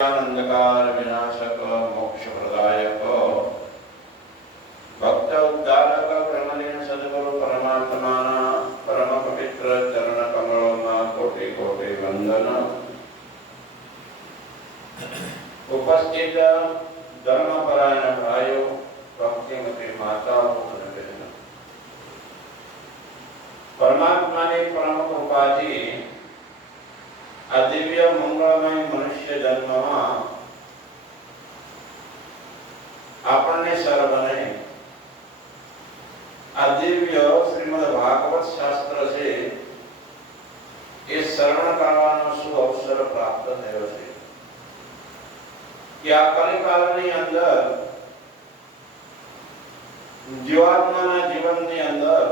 અંધકાર વિનાશક મોક્ષ પ્રદાયક ભક્ત ઉદ્ધારક બ્રહ્મલીન સદગુરુ પરમાત્માના પરમ પવિત્ર ચરણ કમળોમાં કોટી કોટી વંદન ઉપસ્થિત ધર્મપરાયણ ભાઈઓ ભક્તિમતી માતાઓ અને બહેનો પરમાત્માની પરમ કૃપાથી આ દિવ્ય મંગળમય મનુષ્ય જન્મમાં આપણને સર્વને આ દિવ્ય શ્રીમદ ભાગવત શાસ્ત્ર છે, એ શરણ કરવાનો શું અવસર પ્રાપ્ત થયો છે? કે આ કલિકાળની અંદર, જીવાત્માના જીવનની અંદર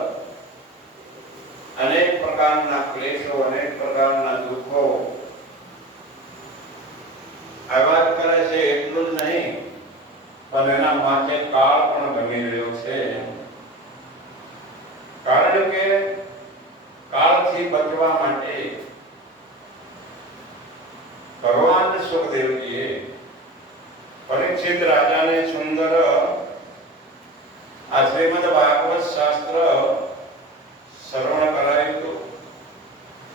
અનેક પ્રકારના ક્લેશો, અનેક પ્રકારના દુઃખો કે કાળથી બચવા માટે ભગવાન સુખદેવજીએ પરીક્ષિત રાજાને સુંદર આ શ્રીમદ ભાગવત શાસ્ત્ર શ્રવણ કરાયું હતું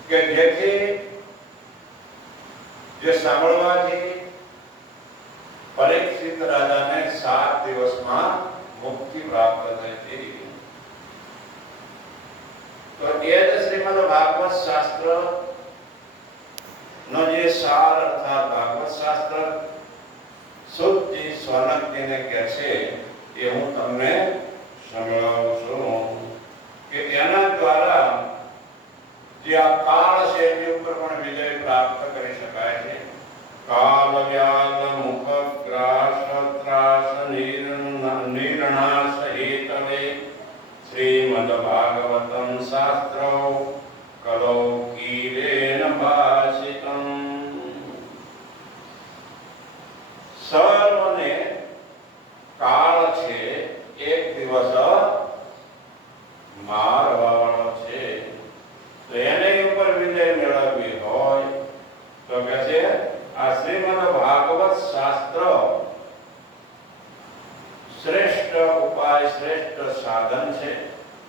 કે જેથી જે સાંભળવાથી પરીક્ષિત રાજાને સાત દિવસમાં મુક્તિ પ્રાપ્ત થઈ હતી તો એ જ શ્રીમદ ભાગવત શાસ્ત્ર નો જે સાર અર્થાત ભાગવત શાસ્ત્ર શુદ્ધજી સ્વર્ણકજીને કહે છે, એ હું તમને સંભળાવું છું કે એના દ્વારા જે આ કાળ છે એની ઉપર પણ વિજય પ્રાપ્ત કરી શકાય છે કાલ વ્યાલ મુખ ગ્રાસ ત્રાસ નિર્ણ- નિર્ણાસ હેતવે શ્રીમદ ભાગવતમ શાસ્ત્રો કલો કીરેન ભાષિતમ સર્વને કાળ છે એક દિવસ મારવાવાળો છે તો એને ઉપર વિજય મેળવવી હોય તો કે છે આ શ્રીમદ ભાગવત શાસ્ત્ર શ્રેષ્ઠ ઉપાય, શ્રેષ્ઠ સાધન છે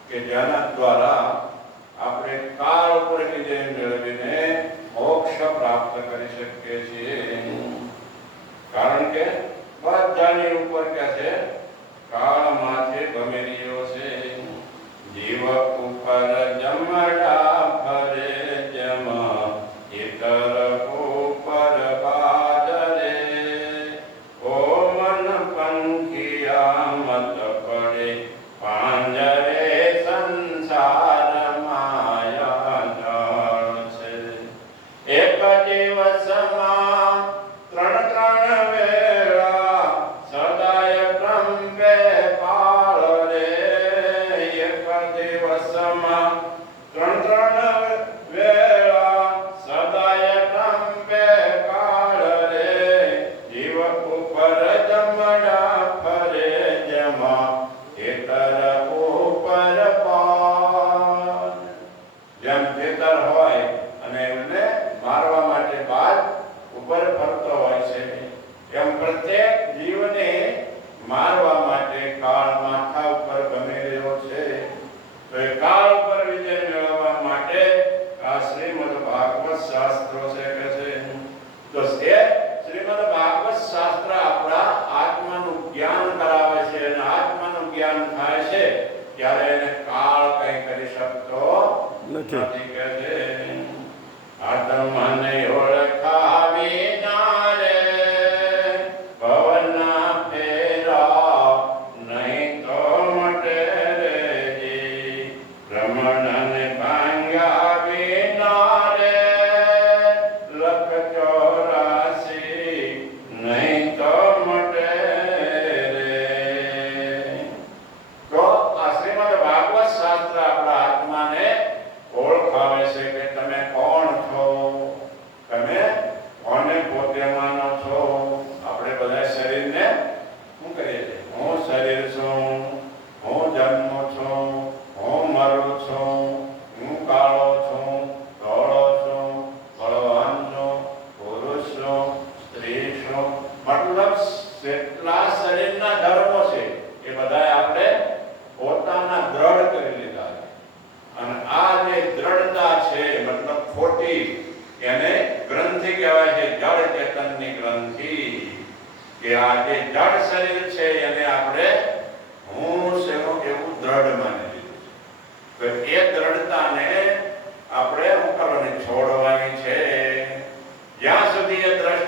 કે જેના દ્વારા આપણે કાળ ઉપર વિજય મેળવીને મોક્ષ પ્રાપ્ત કરી શકીએ છીએ. જેમ હોય અને એમને મારવા માટે બાદ ઉપર ફરતો હોય છે. એમ પ્રત્યેક જીવને મારવા માટે કાળ માથા ઉપર ગમી રહ્યો છે. તો એ કાળ ઉપર વિજય મેળવવા માટે આ શ્રીમદ ભાગવત શાસ્ત્રો છે કે છે. તો એ શ્રીમદ ભાગવત શાસ્ત્ર આપણા આત્માનું જ્ઞાન કરાવે છે અને આત્માનું જ્ઞાન થાય છે ત્યારે એને કાળ કઈ કરી શકતો નથી. નથી જ્યાં સુધી એ દ્રઢ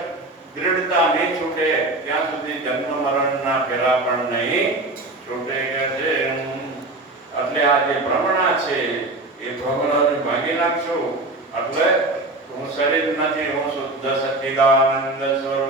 દૃઢતા નહીં છૂટે, ત્યાં સુધી જન્મ મરણના ફેરા પણ નહીં છૂટે કે છે. આ જે ભ્રમણા છે, એ ભ્રમણાને ભાગી નાખશું. એટલે હું? શરીર નથી હું શુદ્ધ સચિદાનંદ સ્વરૂપ